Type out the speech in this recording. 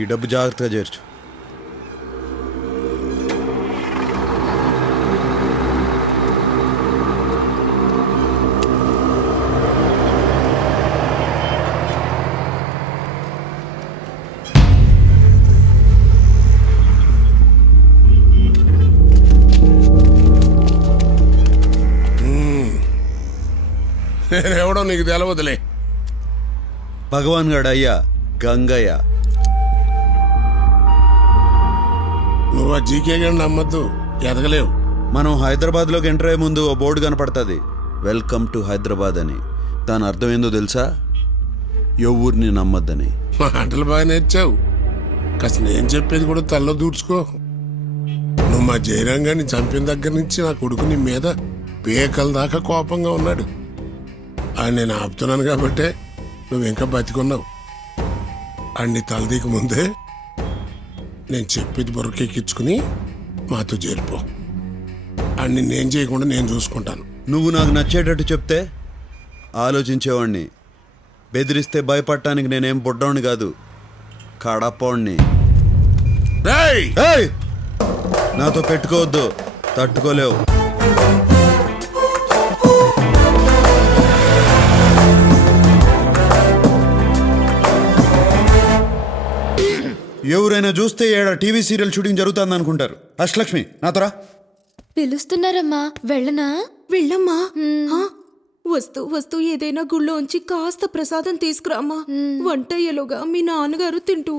ఈ డబ్బు జాగ్రత్తగా చేర్చు. నేనెవడో నీకు తెలవదులే. భగవాన్ గడ అయ్యా గంగయ్య. నువ్వు ఆ జీకే గడిని నమ్మద్దు, ఎదగలేవు. మనం హైదరాబాద్లోకి ఎంటర్ అయ్యే ముందు ఓ బోర్డు కనపడుతుంది, వెల్కమ్ టు హైదరాబాద్ అని. దాని అర్థం ఏందో తెలుసా? ఎవరిని నమ్మద్దని. మాటలు బాగా నేర్చావు, కాస్త నేను చెప్పేది కూడా తల్లో దూర్చుకో. నువ్వు మా జయరాంగాన్ని చంపిన దగ్గర నుంచి నా కొడుకు నీ మీద పేకల దాకా కోపంగా ఉన్నాడు. అని నేను ఆపుతున్నాను కాబట్టే నువ్వు ఇంకా బతికున్నావు. అన్ని తలదీకి ముందే నేను చెప్పేది బొరకెక్కించుకుని మాతో చేరిపో. అన్ని నేను చేయకుండా నేను చూసుకుంటాను. నువ్వు నాకు నచ్చేటట్టు చెప్తే ఆలోచించేవాడిని. బెదిరిస్తే భయపడటానికి నేనేం బుడ్డోని కాదు, కడపోడిని. నాతో పెట్టుకోవద్దు, తట్టుకోలేవు. ఎవరైనా చూస్తే ఏడ టీవీ సీరియల్ షూటింగ్ జరుగుతుంది అనుకుంటారు. అష్టలక్ష్మి నాతోరా. పిలుస్తున్నారమ్మా, వెళ్ళనా? వెళ్ళమ్మా. వస్తూ వస్తూ ఏదైనా గుళ్ళోంచి కాస్త ప్రసాదం తీసుకురామ్మా. వంటయ్యలోగా మీ నాన్నగారు తింటూ